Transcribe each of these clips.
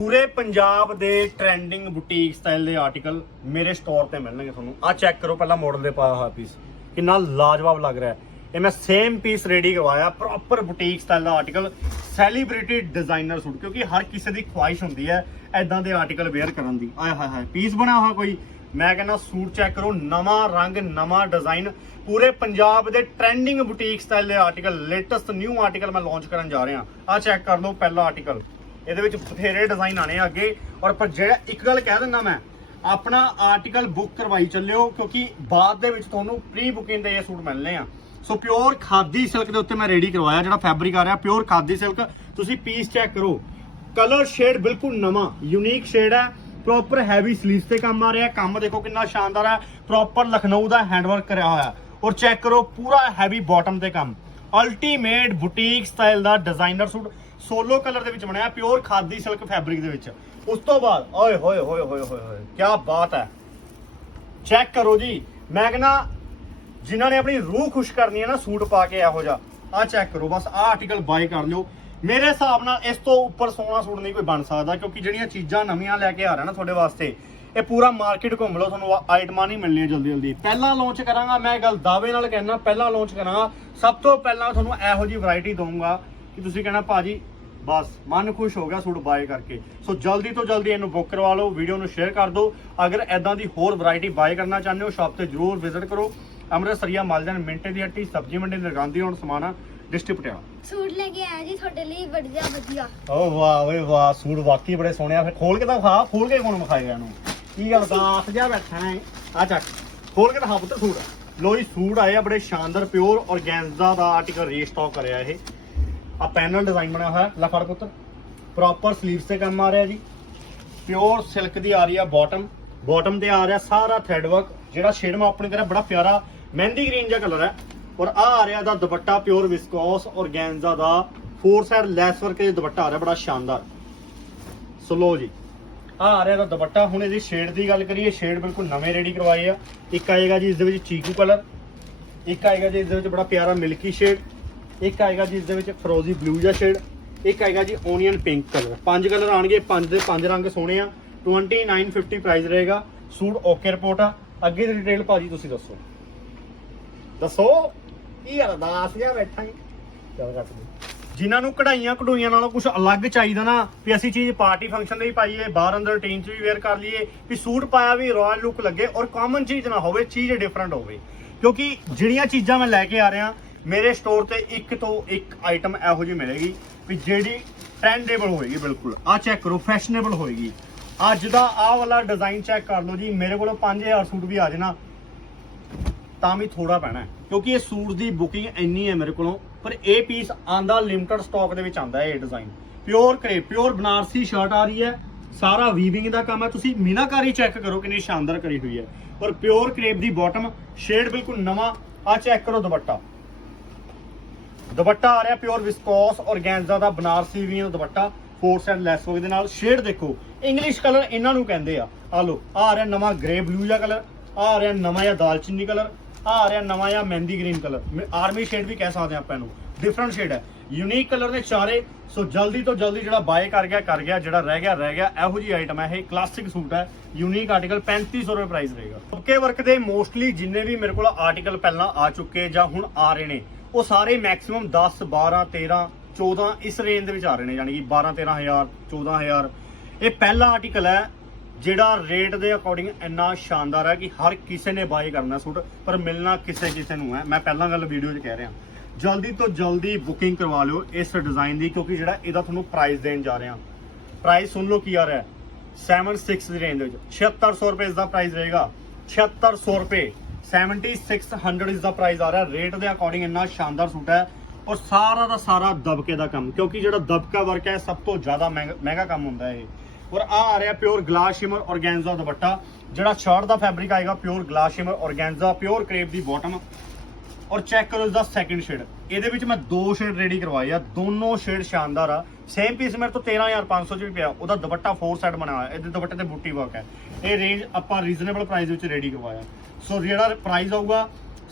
ਪੂਰੇ ਪੰਜਾਬ ਦੇ trending boutique style ਦੇ ਆਰਟੀਕਲ ਮੇਰੇ ਸਟੋਰ ਤੇ ਮਿਲਣਗੇ ਤੁਹਾਨੂੰ। ਆ ਚੈੱਕ ਕਰੋ, ਪਹਿਲਾਂ ਮਾਡਲ ਦੇ ਪਾਇਆ ਹੋਇਆ ਪੀਸ ਕਿੰਨਾ ਲਾਜਵਾਬ ਲੱਗ ਰਿਹਾ ਇਹ ਮੈਂ ਸੇਮ ਪੀਸ ਰੈਡੀ ਕਰਵਾਇਆ ਪ੍ਰੋਪਰ ਬੁਟੀਕ ਸਟਾਈਲ ਦਾ ਆਰਟੀਕਲ ਸੈਲੀਬ੍ਰਿਟੀ ਡਿਜ਼ਾਈਨਰ ਸੂਟ, ਕਿਉਂਕਿ ਹਰ ਕਿਸੇ ਦੀ ਖੁਆਇਸ਼ ਹੁੰਦੀ ਹੈ ਐਦਾਂ ਦੇ ਆਰਟੀਕਲ ਵੇਅਰ ਕਰਨ ਦੀ। ਆਏ ਹਾਏ ਹਾਏ ਪੀਸ ਬਣਿਆ ਹੋਇਆ ਕੋਈ? ਮੈਂ ਕਹਿੰਦਾ ਸੂਟ ਚੈੱਕ ਕਰੋ, ਨਵਾਂ ਰੰਗ, ਨਵਾਂ ਡਿਜ਼ਾਈਨ ਪੂਰੇ ਪੰਜਾਬ ਦੇ ਟ੍ਰੈਂਡਿੰਗ ਬੁਟੀਕ ਸਟਾਈਲ ਦੇ ਆਰਟੀਕਲ ਲੇਟੈਸਟ ਨਿਊ ਆਰਟੀਕਲ ਮੈਂ ਲਾਂਚ ਕਰਨ ਜਾ ਰਿਹਾ। ਆ ਚੈੱਕ ਕਰ ਲਓ, ਪਹਿਲਾ ਆਰਟੀਕਲ ਇਹਦੇ ਵਿੱਚ ਬਥੇਰੇ ਡਿਜ਼ਾਈਨ ਆਣੇ ਆ ਅੱਗੇ। ਔਰ ਪਰ ਜਿਹੜਾ ਇੱਕ ਗੱਲ ਕਹਿ ਦਿੰਦਾ ਮੈਂ, ਆਪਣਾ ਆਰਟੀਕਲ ਬੁੱਕ ਕਰਵਾਈ ਚੱਲਿਓ, ਕਿਉਂਕਿ ਬਾਅਦ ਦੇ ਵਿੱਚ ਤੁਹਾਨੂੰ ਪ੍ਰੀ ਬੁਕਿੰਗ ਦੇ ਇਹ ਸੂਟ ਮਿਲਨੇ ਆ। ਸੋ ਪਿਓਰ ਖਾਦੀ ਸਿਲਕ ਦੇ ਉੱਤੇ ਮੈਂ ਰੈਡੀ ਕਰਵਾਇਆ, ਜਿਹੜਾ ਫੈਬਰਿਕ ਆ ਰਿਹਾ ਪਿਓਰ ਖਾਦੀ ਸਿਲਕ ਤੁਸੀਂ ਪੀਸ ਚੈੱਕ ਕਰੋ। ਕਲਰ ਸ਼ੇਡ ਬਿਲਕੁਲ ਨਵਾਂ ਯੂਨੀਕ ਸ਼ੇਡ ਹੈ। ਪ੍ਰੋਪਰ ਹੈਵੀ ਸਲੀਵਸ ਤੇ ਕੰਮ ਆ ਰਿਹਾ, ਕੰਮ ਦੇਖੋ ਕਿੰਨਾ ਸ਼ਾਨਦਾਰ ਹੈ। ਪ੍ਰੋਪਰ ਲਖਨਊ ਦਾ ਹੈਂਡਵਰਕ ਕਰਿਆ ਹੋਇਆ। ਔਰ ਚੈੱਕ ਕਰੋ, ਪੂਰਾ ਹੈਵੀ ਬਾਟਮ ਤੇ ਕੰਮ। ਅਲਟੀਮੇਟ ਬੁਟੀਕ ਸਟਾਈਲ ਦਾ ਡਿਜ਼ਾਈਨਰ ਸੂਟ। ਸੋਲੋ ਕਲਰ ਦੇ ਵਿੱਚ ਬਣਿਆ ਪਿਓਰ ਖਾਦੀ ਸਿਲਕ ਫੈਬਰਿਕ ਦੇ ਵਿੱਚ। ਉਸ ਤੋਂ ਬਾਅਦ, ਓਏ ਹੋਏ ਹੋਏ ਹੋਏ ਹੋਏ ਹੋਏ ਕੀ ਬਾਤ ਹੈ। ਚੈੱਕ ਕਰੋ ਜੀ, ਮੈਂ ਕਹਿੰਦਾ ਜਿਨ੍ਹਾਂ ਨੇ ਆਪਣੀ ਰੂਹ ਖੁਸ਼ ਕਰਨੀ ਹੈ ਨਾ, ਸੂਟ ਪਾ ਕੇ ਇਹੋ ਜਿਹਾ ਆ ਚੈੱਕ ਕਰੋ, ਬਸ ਆਹ ਆਰਟੀਕਲ ਬਾਈ ਕਰ ਲਿਓ। ਮੇਰੇ ਹਿਸਾਬ ਨਾਲ ਇਸ ਤੋਂ ਉੱਪਰ ਸੋਹਣਾ ਸੂਟ ਨਹੀਂ ਕੋਈ ਬਣ ਸਕਦਾ, ਕਿਉਂਕਿ ਜਿਹੜੀਆਂ ਚੀਜ਼ਾਂ ਨਵੀਆਂ ਲੈ ਕੇ ਆ ਰਿਹਾ ਨਾ ਤੁਹਾਡੇ ਵਾਸਤੇ, ਇਹ ਪੂਰਾ ਮਾਰਕੀਟ ਘੁੰਮ ਲਓ, ਤੁਹਾਨੂੰ ਆਈਟਮਾਂ ਨਹੀਂ ਮਿਲਣੀਆਂ ਜਲਦੀ ਜਲਦੀ। ਪਹਿਲਾਂ ਲਾਂਚ ਕਰਾਂਗਾ, ਮੈਂ ਇਹ ਗੱਲ ਦਾਅਵੇ ਨਾਲ ਕਹਿਣਾ ਪਹਿਲਾਂ ਲਾਂਚ ਕਰਾਂਗਾ, ਸਭ ਤੋਂ ਪਹਿਲਾਂ ਤੁਹਾਨੂੰ ਇਹੋ ਜਿਹੀ ਵੈਰਾਈਟੀ ਦਊਂਗਾ ਕਿ ਤੁਸੀਂ ਕਹਿਣਾ ਭਾਜੀ ਬਸ ਮਨ ਖੁਸ਼ ਹੋ ਗਿਆ ਸੂਟ ਬਾਏ ਕਰਕੇ। ਸੋ ਜਲਦੀ ਤੋਂ ਜਲਦੀ ਇਹਨੂੰ ਬੁੱਕ ਕਰਵਾ ਲਓ ਵੀਡੀਓ ਨੂੰ ਸ਼ੇਅਰ ਕਰ ਦਿਓ। ਅਗਰ ਐਦਾਂ ਦੀ ਹੋਰ ਵੈਰਾਈਟੀ ਬਾਏ ਕਰਨਾ ਚਾਹੁੰਦੇ ਹੋ ਸ਼ਾਪ ਤੇ ਜਰੂਰ ਵਿਜ਼ਿਟ ਕਰੋ। ਅੰਮ੍ਰਿਤਸਰੀਆ ਮਾਲਜਨ ਮਿੰਟੇ ਦੀ ਹੱਟੀ ਸਬਜ਼ੀ ਮੰਡੀ ਨਿਰਗਾਂਦੀ ਹੁਣ ਸਮਾਣਾ ਡਿਸਟ੍ਰਿਕਟ ਪਟਿਆਲਾ। ਸੂਟ ਲੈ ਕੇ ਆਇਆ ਜੀ ਤੁਹਾਡੇ ਲਈ ਵਧੀਆ ਵਧੀਆ। ਓ ਵਾਹ ਓਏ ਵਾਹ ਸੂਟ ਵਾਕਈ ਬੜੇ ਸੋਹਣੇ ਆ। ਫਿਰ ਖੋਲ ਕੇ ਤਾਂ ਖਾ ਖੋਲ ਕੇ ਕੌਣ ਵਿਖਾਏਗਾ ਇਹਨੂੰ? ਕੀ ਗੱਲ ਦਾਸ ਜਾ ਬੈਠਾ ਹੈ? ਆ ਚੱਕ ਖੋਲ ਕੇ ਦਿਖਾ ਪੁੱਤਰ ਸੂਟ। ਲੋ ਜੀ ਸੂਟ ਆਏ ਆ ਬੜੇ ਸ਼ਾਨਦਾਰ ਪਿਓਰ ਔਰਗੈਂਜ਼ਾ ਦਾ ਆਰਟੀਕਲ ਰੀਸਟਾਕ ਕਰਿਆ ਇਹ। ਆ ਪੈਨਲ ਡਿਜ਼ਾਈਨ ਬਣਿਆ ਹੋਇਆ, ਲੈ ਫੜ ਪੁੱਤਰ ਪ੍ਰੋਪਰ ਸਲੀਵਸ ਤੇ ਕੰਮ ਆ ਰਿਹਾ ਜੀ। ਪਿਓਰ ਸਿਲਕ ਦੀ ਆ ਰਹੀ ਆ ਬਾਟਮ ਬਾਟਮ ਤੇ ਆ ਰਿਹਾ ਸਾਰਾ ਥ੍ਰੈਡ ਵਰਕ ਜਿਹੜਾ ਸ਼ੇਡ ਮੈਂ ਆਪਣੀ ਤਰ੍ਹਾਂ ਬੜਾ ਪਿਆਰਾ ਮਹਿੰਦੀ ਗ੍ਰੀਨ ਜਿਹਾ ਕਲਰ ਹੈ। ਔਰ ਆ ਆ ਰਿਹਾ ਦਾ ਦੁਪੱਟਾ ਪਿਓਰ ਵਿਸਕੋਸ ਔਰਗੈਂਜ਼ਾ ਦਾ। ਫੋਰ ਸਾਈਡ ਲੈਸ ਵਰਕ ਦੇ ਦੁਪੱਟਾ ਆ ਰਿਹਾ, ਬੜਾ ਸ਼ਾਨਦਾਰ। ਸੋ ਜੀ, ਆ ਆ ਰਿਹਾ ਦਾ ਦੁਪੱਟਾ। ਹੁਣ ਇਹਦੀ ਸ਼ੇਡ ਦੀ ਗੱਲ ਕਰੀਏ ਸ਼ੇਡ ਬਿਲਕੁਲ ਨਵੇਂ ਰੈਡੀ ਕਰਵਾਏ ਆ। ਇੱਕ ਆਏਗਾ ਜੀ ਇਸ ਦੇ ਵਿੱਚ ਚੀਕੂ ਕਲਰ ਇੱਕ ਆਏਗਾ ਜੀ ਇਸ ਦੇ ਵਿੱਚ ਬੜਾ ਪਿਆਰਾ ਮਿਲਕੀ ਸ਼ੇਡ ਇੱਕ ਆਏਗਾ ਜੀ ਇਸ ਦੇ ਵਿੱਚ ਫਰੋਜ਼ੀ ਬਲੂ ਜਿਹਾ ਸ਼ੇਡ, ਇੱਕ ਆਏਗਾ ਜੀ ਓਨੀਅਨ ਪਿੰਕ ਕਲਰ। ਪੰਜ ਕਲਰ ਆਣਗੇ, ਪੰਜ ਦੇ ਪੰਜ ਰੰਗ ਸੋਹਣੇ ਆ। 2950 ਪ੍ਰਾਈਸ ਰਹੇਗਾ, ਸੂਟ ਓਕੇ ਰਿਪੋਰਟ ਆ। ਅੱਗੇ ਦੀ ਡਿਟੇਲ ਭਾਜੀ ਤੁਸੀਂ ਦੱਸੋ। ਦੱਸੋ? ਕੀ ਅਰਦਾਸ ਜਿਹਾ ਬੈਠਾ ਹੀ ਚੱਲ ਕੱਟ ਦੇ ਜਿਨ੍ਹਾਂ ਨੂੰ ਕਢਾਈਆਂ ਕਢੂਈਆਂ ਨਾਲੋਂ ਕੁਝ ਅਲੱਗ ਚਾਹੀਦਾ ਨਾ, ਵੀ ਅਸੀਂ ਚੀਜ਼ ਪਾਰਟੀ ਫੰਕਸ਼ਨ ਲਈ ਪਾਈਏ, ਬਾਹਰ ਅੰਦਰ ਰੂਟੀਨ 'ਚ ਵੀ ਵੇਅਰ ਕਰ ਲਈਏ, ਵੀ ਸੂਟ ਪਾਇਆ ਵੀ ਰਾਇਲ ਲੁੱਕ ਲੱਗੇ ਔਰ ਕਾਮਨ ਚੀਜ਼ ਨਾ ਹੋਵੇ, ਚੀਜ਼ ਡਿਫਰੈਂਟ ਹੋਵੇ। ਕਿਉਂਕਿ ਜਿਹੜੀਆਂ ਚੀਜ਼ਾਂ ਮੈਂ ਲੈ ਕੇ ਆ ਰਿਹਾ ਮੇਰੇ ਸਟੋਰ ਤੇ ਇੱਕ ਤੋਂ ਇੱਕ ਆਈਟਮ ਇਹੋ ਜਿਹੀ ਮਿਲੇਗੀ ਵੀ ਜਿਹੜੀ ਟ੍ਰੈਂਡੇਬਲ ਹੋਏਗੀ ਬਿਲਕੁਲ। ਆ ਚੈੱਕ ਕਰੋ ਫੈਸ਼ਨੇਬਲ ਹੋਏਗੀ। ਅੱਜ ਦਾ ਆਹ ਵਾਲਾ ਡਿਜ਼ਾਈਨ ਚੈੱਕ ਕਰ ਲਓ ਜੀ, ਮੇਰੇ ਕੋਲੋਂ 5000 ਸੂਟ ਵੀ ਆ ਜਾਣਾ ਤਾਂ ਵੀ ਥੋੜਾ ਪੈਣਾ ਕਿਉਂਕਿ ਇਹ ਸੂਟ ਦੀ ਬੁਕਿੰਗ ਇੰਨੀ ਹੈ ਮੇਰੇ ਕੋਲੋਂ, ਪਰ ਇਹ ਪੀਸ ਆਂਦਾ ਲਿਮਟਿਡ ਸਟਾਕ ਦੇ ਵਿੱਚ ਆਂਦਾ ਹੈ ਇਹ ਡਿਜ਼ਾਈਨ ਪਿਓਰ ਕਰੇ ਪਿਓਰ ਬਨਾਰਸੀ ਸ਼ਰਟ ਆ ਰਹੀ ਹੈ, ਸਾਰਾ ਵੀਵਿੰਗ ਦਾ ਕੰਮ ਹੈ। ਤੁਸੀਂ ਮੀਨਾਕਾਰੀ ਚੈੱਕ ਕਰੋ ਕਿੰਨੀ ਸ਼ਾਨਦਾਰ ਕਰੀ ਹੋਈ ਹੈ। ਔਰ ਪਿਓਰ ਕਰੇਪ ਦੀ ਬਾਟਮ ਸ਼ੇਡ ਬਿਲਕੁਲ ਨਵਾਂ ਆ ਚੈੱਕ ਕਰੋ ਦੁਪੱਟਾ। ਦੁਪੱਟਾ ਆ ਰਿਹਾ ਪਿਓਰ ਵਿਸਕੋਸ ਔਰਗੈਂਜ਼ਾ ਦਾ ਬਨਾਰਸੀ ਵੀਵਿੰਗ ਦਾ dupatta four side lace work ਦੇ ਨਾਲ। ਸ਼ੇਡ ਦੇਖੋ ਇੰਗਲਿਸ਼ ਕਲਰ ਇਹਨਾਂ ਨੂੰ ਕਹਿੰਦੇ ਆ। ਆ ਲੋ ਆ ਰਿਹਾ ਨਵਾਂ ਗ੍ਰੇ ਬਲੂ ਜਿਹਾ ਕਲਰ ਆ ਰਿਹਾ ਨਵਾਂ ਜਾਂ ਦਾਲਚੀਨੀ ਕਲਰ ਆ ਰਿਹਾ ਨਵਾਂ ਜਾਂ mehndi green colour army shade ਵੀ ਕਹਿ ਸਕਦੇ ਆਪਾਂ ਇਹਨੂੰ। ਡਿਫਰੈਂਟ ਸ਼ੇਡ ਹੈ। ਯੂਨੀਕ ਕਲਰ ਨੇ ਚਾਰੇ ਸੋ ਜਲਦੀ ਤੋਂ ਜਲਦੀ ਜਿਹੜਾ ਬਾਏ ਕਰ ਗਿਆ ਕਰ ਗਿਆ, ਜਿਹੜਾ ਰਹਿ ਗਿਆ ਰਹਿ ਗਿਆ, ਇਹੋ ਜੀ ਆਈਟਮ ਹੈ ਇਹ। ਕਲਾਸਿਕ ਸੂਟ ਹੈ ਯੂਨੀਕ ਆਰਟੀਕਲ 3500 ਰੁਪਏ ਪ੍ਰਾਈਸ ਰਹੇਗਾ। ਓਕੇ ਵਰਕ ਦੇ ਮੋਸਟਲੀ ਜਿੰਨੇ ਵੀ ਮੇਰੇ ਕੋਲ ਆਰਟੀਕਲ ਪਹਿਲਾਂ ਆ ਚੁੱਕੇ ਜਾਂ ਹੁਣ ਆ ਰਹੇ ਨੇ ਉਹ ਸਾਰੇ ਮੈਕਸਿਮਮ 10 12 13 14 ਇਸ ਰੇਂਜ ਦੇ ਵਿੱਚ ਆ ਰਹੇ ਨੇ, ਯਾਨੀ ਕਿ 12 13000 14000 ਇਹ ਪਹਿਲਾ ਆਰਟੀਕਲ ਹੈ, ਜਿਹੜਾ ਰੇਟ ਦੇ ਅਕੋਰਡਿੰਗ ਇੰਨਾ ਸ਼ਾਨਦਾਰ ਹੈ ਕਿ ਹਰ ਕਿਸੇ ਨੇ ਬਾਏ ਕਰਨਾ ਸੂਟ, ਪਰ ਮਿਲਣਾ ਕਿਸੇ ਕਿਸੇ ਨੂੰ ਹੈ। ਮੈਂ ਪਹਿਲਾਂ ਗੱਲ ਵੀਡੀਓ 'ਚ ਕਹਿ ਰਿਹਾ। ਜਲਦੀ ਤੋਂ ਜਲਦੀ ਬੁਕਿੰਗ ਕਰਵਾ ਲਿਓ ਇਸ ਡਿਜ਼ਾਈਨ ਦੀ, ਕਿਉਂਕਿ ਜਿਹੜਾ ਇਹਦਾ ਤੁਹਾਨੂੰ ਪ੍ਰਾਈਸ ਦੇਣ ਜਾ ਰਿਹਾ। ਪ੍ਰਾਈਸ ਸੁਣ ਲਓ ਕੀ ਆ ਰਿਹਾ 76 ਦੀ ਰੇਂਜ ਦੇ ਵਿੱਚ। 7600 ਰੁਪਏ ਇਸ ਦਾ ਪ੍ਰਾਈਸ ਰਹੇਗਾ। 7600 ਰੁਪਏ। 7600 ਇਸ ਦਾ ਪ੍ਰਾਈਸ ਆ ਰਿਹਾ। ਰੇਟ ਦੇ ਅਕੋਰਡਿੰਗ ਇੰਨਾ ਸ਼ਾਨਦਾਰ ਸੂਟ ਹੈ। ਔਰ ਸਾਰਾ ਦਾ ਸਾਰਾ ਦਬਕੇ ਦਾ ਕੰਮ, ਕਿਉਂਕਿ ਜਿਹੜਾ ਦਬਕਾ ਵਰਕ ਹੈ ਸਭ ਤੋਂ ਜ਼ਿਆਦਾ ਮਹਿੰਗਾ ਮਹਿੰਗਾ ਕੰਮ ਹੁੰਦਾ ਹੈ ਇਹ। ਔਰ ਆ ਆ ਰਿਹਾ pure glass shimmer organza dupatta, ਜਿਹੜਾ ਸ਼ਰਟ ਦਾ ਫੈਬਰਿਕ ਆਏਗਾ pure glass shimmer organza pure crepe ਦੀ ਬਾਟਮ ਔਰ ਚੈੱਕ ਕਰੋ ਇਸ ਦਾ ਸੈਕਿੰਡ ਸ਼ੇਡ ਇਹਦੇ ਵਿੱਚ ਮੈਂ ਦੋ ਸ਼ੇਡ ਰੈਡੀ ਕਰਵਾਏ ਆ, ਦੋਨੋਂ ਸ਼ੇਡ ਸ਼ਾਨਦਾਰ ਆ। ਸੇਮ ਪੀਸ ਮੇਰੇ ਤੋਂ 13500 ਚ ਵੀ ਪਿਆ, ਉਹਦਾ ਦੁਪੱਟਾ ਫੋਰ ਸਾਈਡ ਬਣਾਇਆ ਹੋਇਆ, ਇਹਦੇ ਦੁਪੱਟੇ ਤੇ ਬੂਟੀ ਵਰਕ ਹੈ। ਇਹ ਰੇਂਜ ਆਪਾਂ ਰੀਜ਼ਨੇਬਲ ਪ੍ਰਾਈਸ ਵਿੱਚ ਰੈਡੀ ਕਰਵਾਇਆ। ਸੋ ਜਿਹੜਾ ਪ੍ਰਾਈਸ ਆਊਗਾ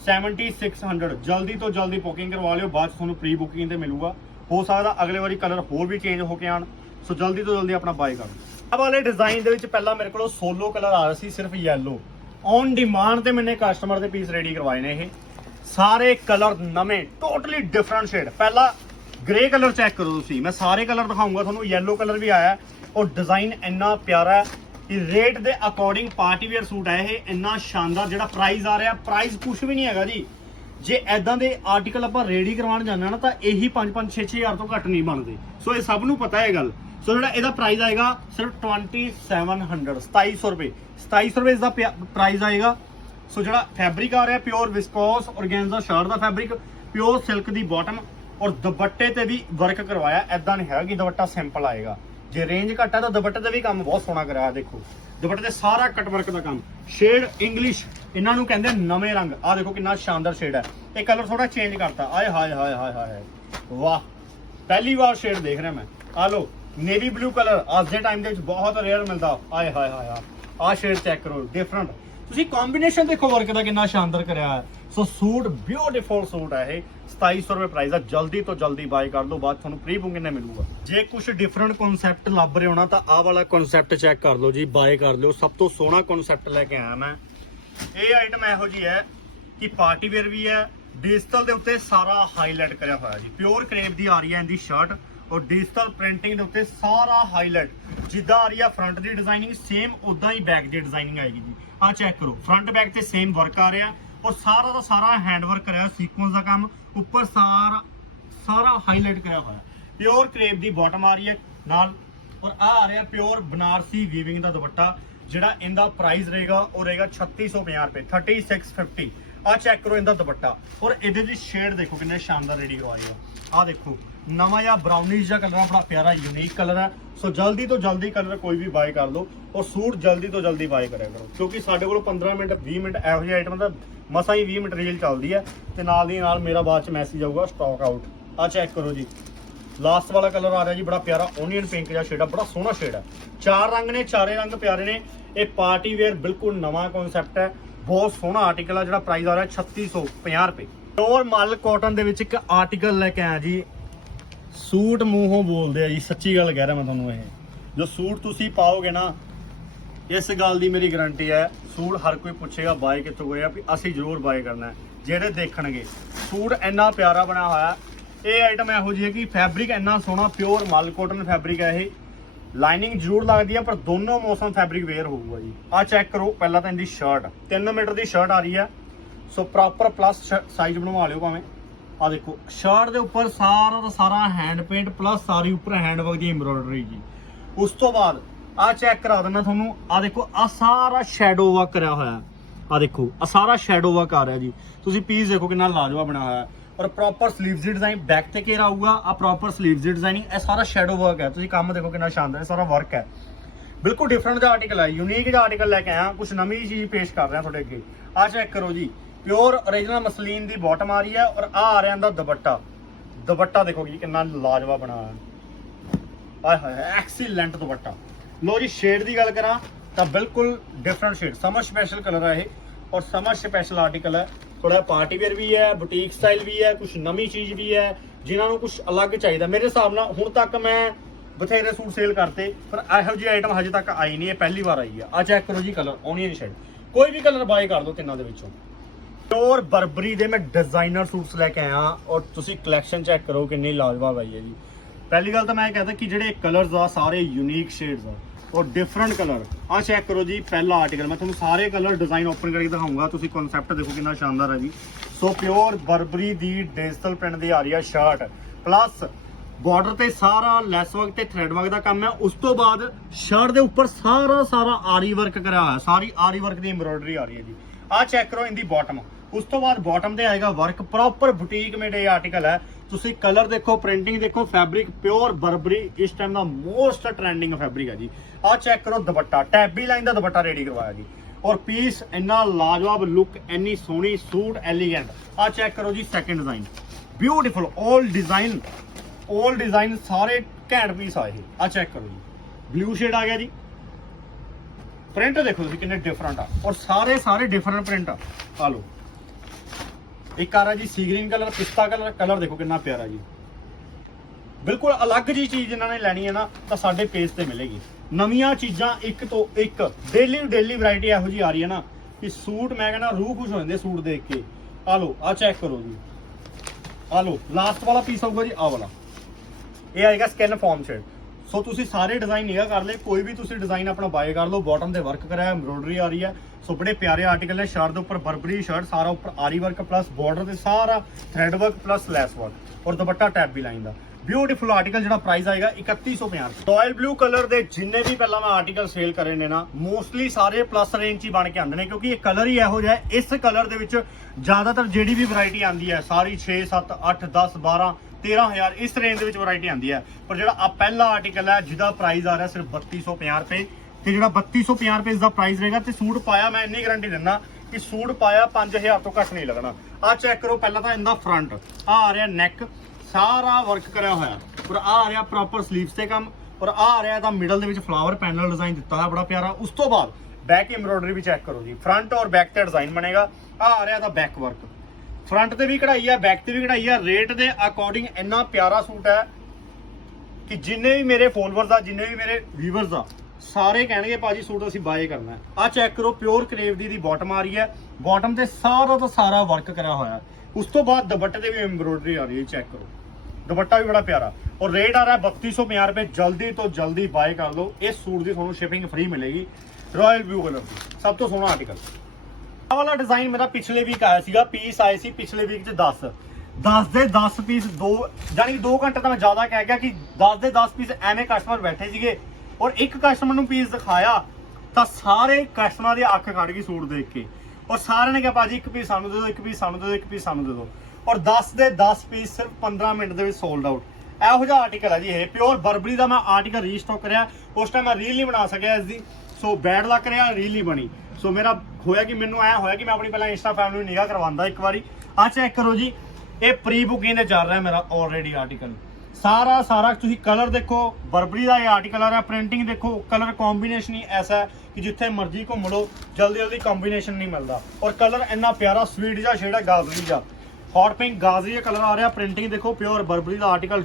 7600 ਜਲਦੀ ਤੋਂ ਜਲਦੀ ਬੁਕਿੰਗ ਕਰਵਾ ਲਿਓ, ਬਾਅਦ ਚ ਤੁਹਾਨੂੰ ਪ੍ਰੀ ਬੁਕਿੰਗ ਤੇ ਮਿਲੂਗਾ। ਹੋ ਸਕਦਾ ਅਗਲੇ ਵਾਰੀ ਕਲਰ ਹੋਰ ਵੀ ਚੇਂਜ ਹੋ ਕੇ ਆਣ ਸੋ ਜਲਦੀ ਤੋਂ ਜਲਦੀ ਆਪਣਾ ਬਾਏ ਕਰੋ। ਆਹ ਵਾਲੇ ਡਿਜ਼ਾਈਨ ਦੇ ਵਿੱਚ ਪਹਿਲਾਂ ਮੇਰੇ ਕੋਲ ਸੋਲੋ ਕਲਰ ਆ ਰਹੇ ਸੀ, ਸਿਰਫ ਯੈਲੋ ਔਨ ਡਿਮਾਂਡ ਤੇ ਮੈਨੇ ਕਸਟਮਰ ਦੇ ਪੀਸ ਰੈਡੀ ਕਰਵਾਏ ਨੇ ਇਹ। ਸਾਰੇ ਕਲਰ ਨਵੇਂ ਟੋਟਲੀ ਡਿਫਰੈਂਟ ਸ਼ੇਡ ਪਹਿਲਾ ਗ੍ਰੇ ਕਲਰ ਚੈੱਕ ਕਰੋ ਤੁਸੀਂ। ਮੈਂ ਸਾਰੇ ਕਲਰ ਦਿਖਾਉਂਗਾ, ਤੁਹਾਨੂੰ ਯੈਲੋ ਕਲਰ ਵੀ ਆਇਆ। ਔਰ ਡਿਜ਼ਾਈਨ ਇੰਨਾ ਪਿਆਰਾ ਹੈ। ਰੇਟ ਦੇ ਅਕੋਰਡਿੰਗ ਪਾਰਟੀ ਵੇਅਰ ਸੂਟ ਹੈ ਇਹ, ਇੰਨਾ ਸ਼ਾਨਦਾਰ ਜਿਹੜਾ ਪ੍ਰਾਈਸ ਆ ਰਿਹਾ ਪ੍ਰਾਈਸ ਕੁਝ ਵੀ ਨਹੀਂ ਹੈਗਾ ਜੀ। ਜੇ ਐਦਾਂ ਦੇ ਆਰਟੀਕਲ ਆਪਾਂ ਰੈਡੀ ਕਰਵਾਉਣ ਜਾਂਦੇ ਹਾਂ ਨਾ, ਤਾਂ ਇਹੀ 5-5 6-6000 ਤੋਂ ਘੱਟ ਨਹੀਂ ਬਣਦੇ। ਸੋ ਇਹ ਸਭ ਨੂੰ ਪਤਾ ਹੈ ਇਹ ਗੱਲ। ਸੋ ਜਿਹੜਾ ਇਹਦਾ ਪ੍ਰਾਈਸ ਆਏਗਾ, ਸਿਰਫ 2700 2700 ਰੁਪਏ। 2700 ਰੁਪਏ ਇਸ ਦਾ ਪ੍ਰਾਈਸ ਆਏਗਾ। ਸੋ ਜਿਹੜਾ ਫੈਬਰਿਕ ਆ ਰਿਹਾ ਪਿਓਰ ਵਿਸਕੋਸ ਔਰਗੈਂਜ਼ਾ ਸ਼ਰਟ ਦਾ ਫੈਬਰਿਕ ਪਿਓਰ ਸਿਲਕ ਦੀ ਬਾਟਮ ਔਰ ਦੁਪੱਟੇ ਤੇ ਵੀ ਵਰਕ ਕਰਵਾਇਆ। ਐਦਾਂ ਨਹੀਂ ਹੈਗਾ ਕਿ ਦੁਪੱਟਾ ਸਿੰਪਲ ਆਏਗਾ। ਜੇ ਰੇਂਜ ਘੱਟ ਹੈ ਤਾਂ ਦੁਪੱਟੇ ਤੇ ਵੀ ਕੰਮ ਬਹੁਤ ਸੋਹਣਾ ਕਰਾਇਆ ਦੇਖੋ। ਦੁਪੱਟੇ ਤੇ ਸਾਰਾ ਕਟ ਵਰਕ ਦਾ ਕੰਮ। ਸ਼ੇਡ ਇੰਗਲਿਸ਼ ਇਹਨਾਂ ਨੂੰ ਕਹਿੰਦੇ ਨਵੇਂ ਰੰਗ। ਆ ਦੇਖੋ ਕਿੰਨਾ ਸ਼ਾਨਦਾਰ ਸ਼ੇਡ ਹੈ ਇਹ ਕਲਰ ਥੋੜਾ ਚੇਂਜ ਕਰਤਾ। ਆਏ ਹਾਏ ਹਾਏ ਹਾਏ ਹਾਏ ਵਾਹ। ਪਹਿਲੀ ਵਾਰ ਸ਼ੇਡ ਦੇਖ ਰਿਹਾ ਮੈਂ। ਆ ਲੋ ਨੇਵੀ ਬਲੂ ਕਲਰ ਅੱਜ ਦੇ ਟਾਈਮ ਦੇ ਵਿੱਚ ਬਹੁਤ ਰੇਅਰ ਮਿਲਦਾ। ਆਏ ਹਾਏ ਹਾਏ ਹਾਏ। ਆ ਸ਼ੇਡ ਚੈੱਕ ਕਰੋ। ਡਿਫਰੈਂਟ ਤੁਸੀਂ ਕੰਬੀਨੇਸ਼ਨ ਦੇਖੋ ਵਰਕ ਦਾ ਕਿੰਨਾ ਸ਼ਾਨਦਾਰ ਕਰਿਆ ਹੈ ਸੋ ਸੂਟ ਬਿਊਟੀਫੁਲ ਸੂਟ ਹੈ ਇਹ। 2700 ਰੁਪਏ ਪ੍ਰਾਈਸ ਆ। ਜਲਦੀ ਤੋਂ ਜਲਦੀ ਬਾਈ ਕਰ ਲਓ, ਬਾਅਦ ਤੁਹਾਨੂੰ ਪ੍ਰੀ ਬੁਕਿੰਗ ਨੇ ਮਿਲੂਗਾ? ਜੇ ਕੁਝ ਡਿਫਰੈਂਟ ਕਨਸੈਪਟ ਲੱਭ ਰਹੇ ਹੋ ਨਾ, ਤਾਂ ਆਹ ਵਾਲਾ ਕਨਸੈਪਟ ਚੈੱਕ ਕਰ ਲਓ ਜੀ ਬਾਈ ਕਰ ਲਿਓ। ਸਭ ਤੋਂ ਸੋਹਣਾ ਕਨਸੈਪਟ ਲੈ ਕੇ ਆਇਆ ਮੈਂ। ਇਹ ਆਈਟਮ ਇਹੋ ਜੀ ਹੈ ਕਿ ਪਾਰਟੀ ਵੇਅਰ ਵੀ ਹੈ। ਡਿਜੀਟਲ ਦੇ ਉੱਤੇ ਸਾਰਾ ਹਾਈਲਾਈਟ ਕਰਿਆ ਹੋਇਆ ਜੀ। ਪਿਓਰ ਕਰੇਪ ਦੀ ਆ ਰਹੀ ਹੈ ਇਹਦੀ ਸ਼ਰਟ ਔਰ ਡਿਜੀਟਲ ਪ੍ਰਿੰਟਿੰਗ ਦੇ ਉੱਤੇ ਸਾਰਾ ਹਾਈਲਾਈਟ ਜਿੱਦਾਂ ਆ ਰਹੀ ਆ ਫਰੰਟ ਦੀ ਡਿਜ਼ਾਈਨਿੰਗ ਸੇਮ ਉਦਾਂ ਹੀ ਬੈਕ ਦੀ ਡਿਜ਼ਾਈਨਿੰਗ ਆਏਗੀ ਜੀ। ਆਹ ਚੈੱਕ ਕਰੋ ਫਰੰਟ ਬੈਕ ਤੇ ਸੇਮ ਵਰਕ ਆ ਰਿਹਾ ਔਰ ਸਾਰਾ ਦਾ ਸਾਰਾ ਹੈਂਡ ਵਰਕ ਕਰਿਆ ਸੀਕੁਐਂਸ ਦਾ ਕੰਮ, ਉੱਪਰ ਸਾਰਾ ਸਾਰਾ ਹਾਈਲਾਈਟ ਕਰਿਆ ਹੋਇਆ। ਪਿਓਰ ਕਰੇਪ ਦੀ ਬਾਟਮ ਆ ਰਹੀ ਹੈ ਨਾਲ, ਔਰ ਆ ਆ ਰਿਹਾ ਪਿਓਰ ਬਨਾਰਸੀ ਵੀਵਿੰਗ ਦਾ ਦੁਪੱਟਾ, ਜਿਹੜਾ ਇਹਦਾ ਪ੍ਰਾਈਸ ਰਹੇਗਾ, ਉਹ ਰਹੇਗਾ 3650 ਰੁਪਏ 3650 ਆ ਚੈੱਕ ਕਰੋ ਇਹਦਾ ਦੁਪੱਟਾ। ਔਰ ਇਹਦੇ ਦੀ ਸ਼ੇਡ ਦੇਖੋ ਕਿੰਨੇ ਸ਼ਾਨਦਾਰ ਰੈਡੀ ਕਰਵਾਈ ਆ ਆ ਦੇਖੋ ਨਵਾਂ ਜਾਂ ਬ੍ਰਾਊਨਿਸ਼ ਜਿਹਾ ਕਲਰ ਆ ਬੜਾ ਪਿਆਰਾ ਯੂਨੀਕ ਕਲਰ ਹੈ। ਸੋ ਜਲਦੀ ਤੋਂ ਜਲਦੀ ਕਲਰ ਕੋਈ ਵੀ ਬਾਏ ਕਰ ਲਓ ਔਰ ਸੂਟ ਜਲਦੀ ਤੋਂ ਜਲਦੀ ਬਾਏ ਕਰਿਆ ਕਰੋ। ਕਿਉਂਕਿ ਸਾਡੇ ਕੋਲ 15 ਮਿੰਟ 20 ਮਿੰਟ ਇਹੋ ਜਿਹੇ ਆਈਟਮ ਦਾ ਮਸਾਂ ਹੀ 20 ਮਿੰਟ ਰੀਲ ਚੱਲਦੀ ਹੈ ਤੇ ਨਾਲ ਦੀ ਨਾਲ ਮੇਰਾ ਬਾਅਦ ਚ ਮੈਸੇਜ ਆਊਗਾ ਸਟਾਕ ਆਊਟ ਆ ਚੈੱਕ ਕਰੋ ਜੀ। ਲਾਸਟ ਵਾਲਾ ਕਲਰ ਆ ਰਿਹਾ ਜੀ, ਬੜਾ ਪਿਆਰਾ ਓਨੀਅਨ ਪਿੰਕ ਜਿਹਾ ਸ਼ੇਡ ਆ, ਬੜਾ ਸੋਹਣਾ ਸ਼ੇਡ ਹੈ ਚਾਰ ਰੰਗ ਨੇ, ਚਾਰੇ ਰੰਗ ਪਿਆਰੇ ਨੇ। ਇਹ ਪਾਰਟੀ ਵੇਅਰ ਬਿਲਕੁਲ ਨਵਾਂ ਕਨਸੈਪਟ ਹੈ। ਬਹੁਤ ਸੋਹਣਾ ਆਰਟੀਕਲ ਆ, ਜਿਹੜਾ ਪ੍ਰਾਈਸ ਆ ਰਿਹਾ 3650 ਰੁਪਏ। ਪਿਓਰ ਮਲ ਕਾਟਨ ਦੇ ਵਿੱਚ ਇੱਕ ਆਰਟੀਕਲ ਲੈ ਕੇ ਆਇਆ ਜੀ। ਸੂਟ ਮੂੰਹੋਂ ਬੋਲਦੇ ਆ ਜੀ, ਸੱਚੀ ਗੱਲ ਕਹਿ ਰਿਹਾ ਮੈਂ ਤੁਹਾਨੂੰ ਇਹ। ਜੋ ਸੂਟ ਤੁਸੀਂ ਪਾਓਗੇ ਨਾ, ਇਸ ਗੱਲ ਦੀ ਮੇਰੀ ਗਾਰੰਟੀ ਹੈ, ਸੂਟ ਹਰ ਕੋਈ ਪੁੱਛੇਗਾ ਬਾਏ ਕਿੱਥੋਂ ਹੋਇਆ ਵੀ ਅਸੀਂ ਜ਼ਰੂਰ ਬਾਏ ਕਰਨਾ ਜਿਹੜੇ ਦੇਖਣਗੇ। ਸੂਟ ਇੰਨਾ ਪਿਆਰਾ ਬਣਿਆ ਹੋਇਆ, ਇਹ ਆਈਟਮ ਇਹੋ ਜਿਹੀ ਹੈ ਕਿ ਫੈਬਰਿਕ ਇੰਨਾ ਸੋਹਣਾ ਪਿਓਰ ਮਲ ਕੋਟਨ ਫੈਬਰਿਕ ਹੈ ਇਹ। ਲਾਈਨਿੰਗ ਜ਼ਰੂਰ ਲੱਗਦੀ ਹੈ ਪਰ ਦੋਨੋਂ ਮੌਸਮ ਫੈਬਰਿਕ ਵੇਅਰ ਹੋਊਗਾ ਜੀ। ਆਹ ਚੈੱਕ ਕਰੋ, ਪਹਿਲਾਂ ਤਾਂ ਇਹਦੀ ਸ਼ਰਟ 3 ਮੀਟਰ ਦੀ ਸ਼ਰਟ ਆ ਰਹੀ ਹੈ। ਸੋ ਪ੍ਰੋਪਰ ਪਲੱਸ ਸਾਈਜ਼ ਬਣਵਾ ਲਿਓ ਭਾਵੇਂ। ਆ ਦੇਖੋ ਸ਼ਰਟ ਦੇ ਉੱਪਰ ਸਾਰਾ ਦਾ ਸਾਰਾ ਹੈਂਡ ਪੇਂਟ ਪਲੱਸ ਸਾਰੀ ਉੱਪਰ ਹੈਂਡ ਵਰਕ ਦੀ ਐਮਬ੍ਰੋਇਡਰੀ ਜੀ। ਉਸ ਤੋਂ ਬਾਅਦ ਆ ਚੈੱਕ ਕਰਾ ਦਿੰਦਾ ਤੁਹਾਨੂੰ। ਆ ਦੇਖੋ, ਆ ਸਾਰਾ ਸ਼ੈਡੋ ਵਰਕ ਕਰਿਆ ਹੋਇਆ ਆ ਦੇਖੋ, ਆ ਸਾਰਾ ਸ਼ੈਡੋ ਵਰਕ ਆ ਰਿਹਾ ਜੀ। ਤੁਸੀਂ ਪੀਸ ਦੇਖੋ ਕਿੰਨਾ ਲਾਜਵਾ ਬਣਾਇਆ ਹੋਇਆ ਔਰ ਪ੍ਰੋਪਰ 슬ੀਵਸ ਦੀ ਡਿਜ਼ਾਈਨ ਬੈਕ ਤੇ ਘੇਰਾ ਆਊਗਾ ਆ ਪ੍ਰੋਪਰ 슬ੀਵਸ ਦੀ ਡਿਜ਼ਾਈਨਿੰਗ ਇਹ ਸਾਰਾ ਸ਼ੈਡੋ ਵਰਕ ਹੈ। ਤੁਸੀਂ ਕੰਮ ਦੇਖੋ ਕਿੰਨਾ ਸ਼ਾਨਦਾਰ ਹੈ ਸਾਰਾ ਵਰਕ ਹੈ। ਬਿਲਕੁਲ ਡਿਫਰੈਂਟ ਜਿਹਾ ਆਰਟੀਕਲ ਹੈ ਯੂਨੀਕ ਜਿਹਾ ਆਰਟੀਕਲ ਲੈ ਕੇ ਆਇਆ। ਕੁਝ ਨਵੀਂ ਚੀਜ਼ ਪੇਸ਼ ਕਰ ਰਿਹਾ ਤੁਹਾਡੇ ਅੱਗੇ। ਆ ਚੈੱਕ ਕਰੋ ਜੀ। ਪਿਓਰ origignal ਮਸਲੀਨ ਦੀ ਬਾਟਮ ਆ ਰਹੀ ਹੈ ਔਰ ਆ ਆ ਰਿਹਾ ਇਹਦਾ ਦੁਪੱਟਾ। ਦੁਪੱਟਾ ਦੇਖੋ ਜੀ, ਕਿੰਨਾ ਲਾਜਵਾ ਬਣਾ ਆਏ ਹਾਏ ਐਕਸੀਲੈਂਟ ਦੁਪੱਟਾ। ਲੋ ਜੀ ਸ਼ੇਡ ਦੀ ਗੱਲ ਕਰਾਂ ਤਾਂ ਬਿਲਕੁਲ different shade summer special colour ਹੈ ਇਹ ਔਰ ਸਮਰ ਸਪੈਸ਼ਲ ਆਰਟੀਕਲ ਹੈ ਥੋੜਾ ਪਾਰਟੀ ਵੇਅਰ ਵੀ ਹੈ ਬੁਟੀਕ ਸਟਾਈਲ ਵੀ ਹੈ ਕੁਝ ਨਵੀਂ ਚੀਜ਼ ਵੀ ਹੈ, ਜਿਨ੍ਹਾਂ ਨੂੰ ਕੁਝ ਅਲੱਗ ਚਾਹੀਦਾ। ਮੇਰੇ ਹਿਸਾਬ ਨਾਲ ਹੁਣ ਤੱਕ ਮੈਂ ਬਥੇਰੇ ਸੂਟ ਸੇਲ ਕਰਤੇ, ਪਰ ਇਹੋ ਜਿਹੀ ਆਈਟਮ ਹਜੇ ਤੱਕ ਆਈ ਨਹੀਂ ਹੈ, ਪਹਿਲੀ ਵਾਰ ਆਈ ਹੈ ਆ ਚੈੱਕ ਕਰੋ ਜੀ ਕਲਰ ਓਨੀਅਨ ਸ਼ੇਡ ਕੋਈ ਵੀ ਕਲਰ ਬਾਏ ਕਰ ਲਓ ਤਿੰਨਾਂ ਦੇ ਵਿੱਚੋਂ। ਪਿਓਰ ਬਰਬਰੀ ਦੇ ਮੈਂ ਡਿਜ਼ਾਈਨਰ ਸੂਟਸ ਲੈ ਕੇ ਆਇਆ ਔਰ ਤੁਸੀਂ ਕਲੈਕਸ਼ਨ ਚੈੱਕ ਕਰੋ ਕਿੰਨੀ ਲਾਜਵਾਬ ਆਈ ਹੈ ਜੀ। ਪਹਿਲੀ ਗੱਲ ਤਾਂ ਮੈਂ ਇਹ ਕਹਦਾ ਕਿ ਜਿਹੜੇ ਕਲਰਸ ਆ, ਸਾਰੇ ਯੂਨੀਕ ਸ਼ੇਡਸ ਆ ਔਰ ਡਿਫਰੈਂਟ ਕਲਰ ਆ ਚੈੱਕ ਕਰੋ ਜੀ, ਪਹਿਲਾ ਆਰਟੀਕਲ ਮੈਂ ਤੁਹਾਨੂੰ ਸਾਰੇ ਕਲਰ ਡਿਜ਼ਾਈਨ ਓਪਨ ਕਰਕੇ ਦਿਖਾਉਂਗਾ। ਤੁਸੀਂ ਕਨਸੈਪਟ ਦੇਖੋ ਕਿੰਨਾ ਸ਼ਾਨਦਾਰ ਹੈ ਜੀ। ਸੋ ਪਿਓਰ ਬਰਬਰੀ ਦੀ ਡਿਜੀਟਲ ਪ੍ਰਿੰਟ ਦੀ ਆ ਰਹੀ ਆ ਸ਼ਰਟ ਪਲੱਸ ਬਾਰਡਰ ਤੇ ਸਾਰਾ ਲੈਸ ਵਰਕ ਤੇ ਥ੍ਰੈਡ ਵਰਕ ਦਾ ਕੰਮ ਹੈ ਉਸ ਤੋਂ ਬਾਅਦ ਸ਼ਰਟ ਦੇ ਉੱਪਰ ਸਾਰਾ ਸਾਰਾ ਆਰੀ ਵਰਕ ਕਰਿਆ ਹੋਇਆ। ਸਾਰੀ ਆਰੀ ਵਰਕ ਦੀ ਐਮਬ੍ਰੋਇਡਰੀ ਆ ਰਹੀ ਹੈ ਜੀ। ਆ ਚੈੱਕ ਕਰੋ, ਇਹਦੀ ਬਾਟਮ ਉਸ ਤੋਂ ਬਾਅਦ ਬਾਟਮ ਤੇ ਆਏਗਾ ਵਰਕ ਪ੍ਰੋਪਰ ਬੁਟੀਕ ਮੇਡ ਇਹ ਆਰਟੀਕਲ ਹੈ। ਤੁਸੀਂ ਕਲਰ ਦੇਖੋ ਪ੍ਰਿੰਟਿੰਗ ਦੇਖੋ ਫੈਬਰਿਕ ਪਿਓਰ ਬਰਬਰੀ ਇਸ ਟਾਈਮ ਦਾ ਮੋਸਟ ਟ੍ਰੈਂਡਿੰਗ ਫੈਬਰਿਕ ਹੈ ਜੀ। ਆ ਚੈੱਕ ਕਰੋ ਦੁਪੱਟਾ ਟੈਬੀ ਲਾਈਨ ਦਾ ਦੁਪੱਟਾ ਰੈਡੀ ਕਰਵਾਇਆ ਜੀ। ਔਰ ਪੀਸ ਇੰਨਾ ਲਾਜਵਾਬ ਲੁੱਕ ਇੰਨੀ ਸੋਹਣੀ ਸੂਟ ਐਲੀਗੈਂਟ ਆ ਚੈੱਕ ਕਰੋ ਜੀ second design beautiful 올 design 올 design ਸਾਰੇ ਘੈਂਟ ਪੀਸ ਆ ਇਹ। ਆ ਚੈੱਕ ਕਰੋ ਜੀ। ਬਲੂ ਸ਼ੇਡ ਆ ਗਿਆ ਜੀ। ਪ੍ਰਿੰਟ ਦੇਖੋ ਤੁਸੀਂ ਕਿੰਨੇ ਡਿਫਰੈਂਟ ਆ। ਔਰ ਸਾਰੇ ਸਾਰੇ ਡਿਫਰੈਂਟ ਪ੍ਰਿੰਟ ਆ। ਆ ਲਓ। ਇੱਕ ਆ ਰਿਹਾ ਜੀ ਸੀ ਗ੍ਰੀਨ ਕਲਰ ਪਿਸਤਾ ਕਲਰ ਕਲਰ ਦੇਖੋ ਕਿੰਨਾ ਪਿਆਰਾ ਜੀ। ਬਿਲਕੁਲ ਅਲੱਗ ਜੀ ਚੀਜ਼ ਇਹਨਾਂ ਨੇ ਲੈਣੀ ਹੈ ਨਾ, ਤਾਂ ਸਾਡੇ ਪੇਜ ਤੇ ਮਿਲੇਗੀ। ਨਵੀਆਂ ਚੀਜ਼ਾਂ ਇੱਕ ਤੋਂ ਇੱਕ ਡੇਲੀ ਡੇਲੀ ਵੈਰਾਈਟੀ ਇਹੋ ਜੀ ਆ ਰਹੀ ਹੈ ਨਾ, ਕਿ ਸੂਟ ਮੈਂ ਕਹਿੰਦਾ ਰੂਹ ਖੁਸ਼ ਹੋ ਜਾਂਦੇ ਸੂਟ ਦੇਖ ਕੇ। ਆ ਲਓ, ਆ ਚੈੱਕ ਕਰੋ ਜੀ। ਆ ਲਓ ਲਾਸਟ ਵਾਲਾ ਪੀਸ ਹੋਊਗਾ ਜੀ ਆ ਵਾਲਾ। ਇਹ ਆਏਗਾ ਸਕਿਨ ਫਾਰਮ ਸ਼ੇਡ ਸੋ ਤੁਸੀਂ ਸਾਰੇ ਡਿਜ਼ਾਈਨ ਨਿਗਾ ਕਰ ਲਏ, ਕੋਈ ਵੀ ਤੁਸੀਂ ਡਿਜ਼ਾਈਨ ਆਪਣਾ ਬਾਏ ਕਰ ਲਓ ਬਾਟਮ ਤੇ ਵਰਕ ਕਰਾਇਆ ਐਮਬ੍ਰੋਇਡਰੀ ਆ ਰਹੀ ਹੈ। ਸੋ ਬੜੇ ਪਿਆਰੇ ਆਰਟੀਕਲ ਨੇ ਸ਼ਰਟ ਦੇ ਉੱਪਰ ਬਰਬਰੀ ਸ਼ਰਟ ਸਾਰਾ ਉੱਪਰ ਆਰੀ ਵਰਕ ਪਲੱਸ ਬਾਰਡਰ ਤੇ ਸਾਰਾ thread work plus lace work ਔਰ ਦੁਪੱਟਾ ਟੈਪ ਵੀ ਲਾਈਨ ਦਾ। ਬਿਊਟੀਫੁਲ ਆਰਟੀਕਲ ਜਿਹੜਾ ਪ੍ਰਾਈਸ ਆਏਗਾ 3150 ਰਾਇਲ ਬਲੂ ਕਲਰ ਦੇ ਜਿੰਨੇ ਵੀ ਪਹਿਲਾਂ ਮੈਂ ਆਰਟੀਕਲ ਸੇਲ ਕਰੇ ਨੇ ਨਾ ਮੋਸਟਲੀ ਸਾਰੇ ਪਲੱਸ ਰੇਂਜ 'ਚ ਹੀ ਬਣ ਕੇ ਆਉਂਦੇ ਨੇ, ਕਿਉਂਕਿ ਇਹ ਕਲਰ ਹੀ ਇਹੋ ਜਿਹਾ ਇਸ ਕਲਰ ਦੇ ਵਿੱਚ ਜ਼ਿਆਦਾਤਰ ਜਿਹੜੀ ਵੀ ਵੈਰਾਈਟੀ ਆਉਂਦੀ ਹੈ, ਸਾਰੀ 6 7 8 10 12 13000 ਇਸ ਰੇਂਜ ਦੇ ਵਿੱਚ ਵੈਰਾਈਟੀ ਆਉਂਦੀ ਹੈ। ਪਰ ਜਿਹੜਾ ਆ ਪਹਿਲਾ ਆਰਟੀਕਲ ਹੈ, ਜਿਹਦਾ ਪ੍ਰਾਈਸ ਆ ਰਿਹਾ ਸਿਰਫ 3250 ਰੁਪਏ, ਤੇ ਜਿਹੜਾ 3250 ਰੁਪਏ ਇਸ ਦਾ ਪ੍ਰਾਈਸ ਰਹੇਗਾ, ਤੇ ਸੂਟ ਪਾਇਆ ਮੈਂ ਇੰਨੀ ਗਾਰੰਟੀ ਦਿੰਦਾ ਕਿ ਸੂਟ ਪਾਇਆ 5000 ਤੋਂ ਘੱਟ ਨਹੀਂ ਲੱਗਣਾ। ਆ ਚੈੱਕ ਕਰੋ, ਪਹਿਲਾਂ ਤਾਂ ਇਹਦਾ ਫਰੰਟ ਆ ਆ ਰਿਹਾ ਨੈਕ ਸਾਰਾ ਵਰਕ ਕਰਿਆ ਹੋਇਆ। ਔਰ ਆ ਆ ਰਿਹਾ ਪ੍ਰੋਪਰ ਸਲੀਵਸ ਤੇ ਕੰਮ, ਔਰ ਆ ਆ ਰਿਹਾ ਇਹਦਾ ਮਿਡਲ ਦੇ ਵਿੱਚ ਫਲਾਵਰ ਪੈਨਲ ਡਿਜ਼ਾਈਨ ਦਿੱਤਾ ਹੋਇਆ ਬੜਾ ਪਿਆਰਾ। ਉਸ ਤੋਂ ਬਾਅਦ ਬੈਕ ਐਮਬ੍ਰੋਇਡਰੀ ਵੀ ਚੈੱਕ ਕਰੋ ਜੀ ਫਰੰਟ ਔਰ ਬੈਕ ਤੇ ਡਿਜ਼ਾਈਨ ਬਣੇਗਾ। ਆ ਆ ਰਿਹਾ ਇਹਦਾ ਬੈਕ ਵਰਕ ਫਰੰਟ ਤੇ ਵੀ ਕਢਾਈ ਹੈ ਬੈਕ ਤੇ ਵੀ ਕਢਾਈ ਹੈ ਰੇਟ ਦੇ ਅਕੋਰਡਿੰਗ ਇੰਨਾ ਪਿਆਰਾ ਸੂਟ ਹੈ ਕਿ ਜਿੰਨੇ ਵੀ ਮੇਰੇ ਫੋਲੋਅਰਸ ਆ, ਜਿੰਨੇ ਵੀ ਮੇਰੇ ਵੀਵਰਸ ਆ, ਸਾਰੇ ਕਹਿਣਗੇ, ਭਾਜੀ, ਸੂਟ ਅਸੀਂ ਬਾਏ ਕਰਨਾ ਹੈ। ਆ ਚੈੱਕ ਕਰੋ ਪਿਓਰ ਕਰੇਵ ਦੀ ਦੀ ਬਾਟਮ ਆ ਰਹੀ ਹੈ। ਬਾਟਮ ਤੇ ਸਾਰਾ ਤੋਂ ਸਾਰਾ ਵਰਕ ਕਰਿਆ ਹੋਇਆ ਉਸ ਤੋਂ ਬਾਅਦ ਦੁਪੱਟੇ ਤੇ ਵੀ ਐਮਬ੍ਰੋਇਡਰੀ ਆ ਰਹੀ ਹੈ ਚੈੱਕ ਕਰੋ। ਦੁਪੱਟਾ ਵੀ ਬੜਾ ਪਿਆਰਾ। ਔਰ ਰੇਟ ਆ ਰਿਹਾ 3250 ਰੁਪਏ। ਜਲਦੀ ਤੋਂ ਜਲਦੀ ਬਾਏ ਕਰ ਲਓ। ਇਸ ਸੂਟ ਦੀ ਤੁਹਾਨੂੰ ਸ਼ਿਪਿੰਗ ਫ੍ਰੀ ਮਿਲੇਗੀ। ਰਾਇਲ ਬਲੂ ਕਲਰ ਦੀ। ਸਭ ਤੋਂ ਸੋਹਣਾ ਆਰਟੀਕਲ ਆਹ ਵਾਲਾ ਡਿਜ਼ਾਈਨ ਮੇਰਾ ਪਿਛਲੇ ਵੀਕ ਆਇਆ ਸੀਗਾ ਪੀਸ ਆਏ ਸੀ ਪਿਛਲੇ ਵੀਕ ਚ 10 10 ਦੇ 10 ਪੀਸ ਦੋ ਜਾਨੀ ਕਿ 2 ਘੰਟੇ ਤਾਂ ਮੈਂ ਜ਼ਿਆਦਾ ਕਹਿ ਗਿਆ ਕਿ 10 ਦੇ 10 ਪੀਸ ਐਵੇਂ ਕਸਟਮਰ ਬੈਠੇ ਸੀਗੇ ਔਰ ਇੱਕ ਕਸਟਮਰ ਨੂੰ ਪੀਸ ਦਿਖਾਇਆ ਤਾਂ ਸਾਰੇ ਕਸਟਮਰਾਂ ਦੀ ਅੱਖ ਖੜ ਗਈ ਸੂਟ ਦੇਖ ਕੇ। ਔਰ ਸਾਰਿਆਂ ਨੇ ਕਿਹਾ, ਭਾਜੀ, ਇੱਕ ਪੀਸ ਸਾਨੂੰ ਦੇ ਦਿਓ, ਇੱਕ ਪੀਸ ਸਾਨੂੰ ਦੇ ਦਿਓ, ਇੱਕ ਪੀਸ ਸਾਨੂੰ ਦੇ ਦਿਓ। ਔਰ 10 ਦੇ 10 ਪੀਸ ਸਿਰਫ 15 ਮਿੰਟ ਦੇ ਵਿੱਚ ਸੋਲਡ ਆਊਟ ਇਹੋ ਜਿਹਾ ਆਰਟੀਕਲ ਹੈ ਜੀ ਇਹ। ਪਿਓਰ ਬਰਬਰੀ ਦਾ ਮੈਂ ਆਰਟੀਕਲ ਰੀਸਟਾਕ ਕਰਿਆ। ਉਸ ਟਾਈਮ ਮੈਂ ਰੀਲ ਨਹੀਂ ਬਣਾ ਸਕਿਆ ਇਸ ਦੀ। ਸੋ ਬੈਡ ਲੱਕ ਰਿਹਾ ਰੀਲ ਨਹੀਂ ਬਣੀ। ਸੋ ਮੇਰਾ ਹੋਇਆ ਕਿ ਮੈਨੂੰ ਐ ਹੋਇਆ ਕਿ ਮੈਂ ਆਪਣੀ ਪਹਿਲਾਂ ਇੰਸਟਾ ਫੈਮਿਲੀ ਨੂੰ ਨਿਗਾਹ ਕਰਵਾਉਂਦਾ ਇੱਕ ਵਾਰੀ। ਆ ਚੈੱਕ ਕਰੋ ਜੀ। ਇਹ ਪ੍ਰੀ ਬੁਕਿੰਗ ਤੇ ਚੱਲ ਰਿਹਾ ਮੇਰਾ ਆਲਰੇਡੀ ਆਰਟੀਕਲ ਸਾਰਾ ਸਾਰਾ ਤੁਸੀਂ ਕਲਰ ਦੇਖੋ, ਬਰਬਰੀ ਦਾ ਇਹ ਆਰਟੀਕਲ ਆ ਰਿਹਾ ਪ੍ਰਿੰਟਿੰਗ ਦੇਖੋ ਕਲਰ ਕੰਬੀਨੇਸ਼ਨ ਹੀ ਐਸਾ ਕਿ ਜਿੱਥੇ ਮਰਜ਼ੀ ਘੁੰਮ ਲਓ, ਜਲਦੀ ਜਲਦੀ ਕੰਬੀਨੇਸ਼ਨ ਨਹੀਂ ਮਿਲਦਾ। ਔਰ ਕਲਰ ਇੰਨਾ ਪਿਆਰਾ ਸਵੀਟ ਜਿਹਾ ਸ਼ੇਡ ਹੈ ਗਾਜ਼ਰੀ ਜਿਹਾ। ਹੌਟ ਪਿੰਕ ਗਾਜ਼ਰੀ ਜਿਹਾ ਕਲਰ ਆ ਰਿਹਾ ਪ੍ਰਿੰਟਿੰਗ ਦੇਖੋ ਪਿਓਰ ਬਰਬਰੀ ਦਾ ਆਰਟੀਕਲ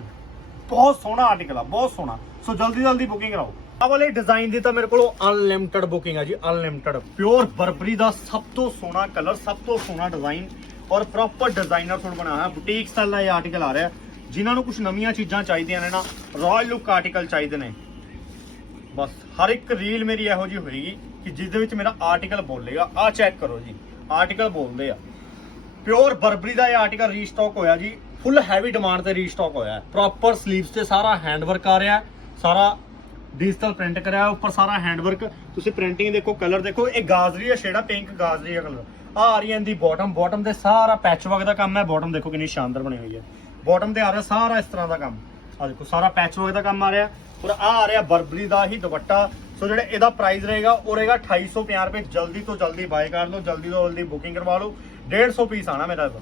ਬਹੁਤ ਸੋਹਣਾ ਆਰਟੀਕਲ ਆ, ਬਹੁਤ ਸੋਹਣਾ। ਸੋ ਜਲਦੀ ਜਲਦੀ ਬੁਕਿੰਗ ਕਰਾਓ। ਆਹ ਵਾਲੇ ਡਿਜ਼ਾਈਨ ਦੀ ਤਾਂ ਮੇਰੇ ਕੋਲ ਅਨਲਿਮਟਿਡ ਬੁਕਿੰਗ ਆ ਜੀ ਅਨਲਿਮਟਿਡ ਪਿਓਰ ਬਰਬਰੀ ਦਾ ਸਭ ਤੋਂ ਸੋਹਣਾ ਕਲਰ ਸਭ ਤੋਂ ਸੋਹਣਾ ਡਿਜ਼ਾਈਨ ਔਰ ਪ੍ਰੋਪਰ ਡਿਜ਼ਾਈਨਰ ਤੋਂ ਬਣਾਇਆ ਹੋਇਆ ਬੁਟੀਕ ਸਟਾਈਲ ਦਾ ਇਹ ਆਰਟੀਕਲ ਆ ਰਿਹਾ। ਜਿਨ੍ਹਾਂ ਨੂੰ ਕੁਝ ਨਵੀਆਂ ਚੀਜ਼ਾਂ ਚਾਹੀਦੀਆਂ ਨੇ ਨਾ ਰਾਇਲ ਲੁੱਕ ਆਰਟੀਕਲ ਚਾਹੀਦੇ ਨੇ। ਬਸ, ਹਰ ਇੱਕ ਰੀਲ ਮੇਰੀ ਇਹੋ ਜੀ ਹੋਏਗੀ ਕਿ ਜਿਸ ਦੇ ਵਿੱਚ ਮੇਰਾ ਆਰਟੀਕਲ ਬੋਲੇਗਾ ਆ। ਚੈੱਕ ਕਰੋ ਜੀ ਆਰਟੀਕਲ ਬੋਲਦੇ ਆ। ਪਿਓਰ ਬਰਬਰੀ ਦਾ ਇਹ ਆਰਟੀਕਲ ਰੀਸਟਾਕ ਹੋਇਆ ਜੀ ਫੁੱਲ ਹੈਵੀ ਡਿਮਾਂਡ ਤੇ ਰੀਸਟਾਕ ਹੋਇਆ। ਪ੍ਰੋਪਰ ਸਲੀਵਸ ਤੇ ਸਾਰਾ ਹੈਂਡ ਵਰਕ ਆ ਰਿਹਾ, ਸਾਰਾ ਡਿਜੀਟਲ ਪ੍ਰਿੰਟ ਕਰਿਆ, ਉੱਪਰ ਸਾਰਾ ਹੈਂਡ ਵਰਕ ਤੁਸੀਂ ਪ੍ਰਿੰਟਿੰਗ ਦੇਖੋ ਕਲਰ ਦੇਖੋ, ਇਹ ਗਾਜ਼ਰੀ ਹੈ ਸ਼ੇਡਾ ਪਿੰਕ ਗਾਜ਼ਰੀ ਹੈ ਕਲਰ ਆ ਆ ਰਹੀ ਹੈ ਇਹਦੀ ਬਾਟਮ ਬਾਟਮ ਤੇ ਸਾਰਾ ਪੈਚ ਵਰਕ ਦਾ ਕੰਮ ਹੈ। ਬਾਟਮ ਦੇਖੋ ਕਿੰਨੀ ਸ਼ਾਨਦਾਰ ਬਣੀ ਹੋਈ ਹੈ। ਬਾਟਮ ਤੇ ਆ ਰਿਹਾ ਸਾਰਾ ਇਸ ਤਰ੍ਹਾਂ ਦਾ ਕੰਮ। ਆ ਦੇਖੋ, ਸਾਰਾ ਪੈਚ ਵਰਕ ਦਾ ਕੰਮ ਆ ਰਿਹਾ। ਔਰ ਆ ਆ ਰਿਹਾ ਬਰਬਰੀ ਦਾ ਹੀ ਦੁਪੱਟਾ। ਸੋ ਜਿਹੜਾ ਇਹਦਾ ਪ੍ਰਾਈਸ ਰਹੇਗਾ, ਉਹ ਰਹੇਗਾ 2850 ਰੁਪਏ। ਜਲਦੀ ਤੋਂ ਜਲਦੀ ਬਾਏ ਕਰ ਲਓ, ਜਲਦੀ ਤੋਂ ਜਲਦੀ ਬੁਕਿੰਗ ਕਰਵਾ ਲਓ। 150 ਪੀਸ ਆਣਾ ਮੇਰਾ ਇਹਦਾ।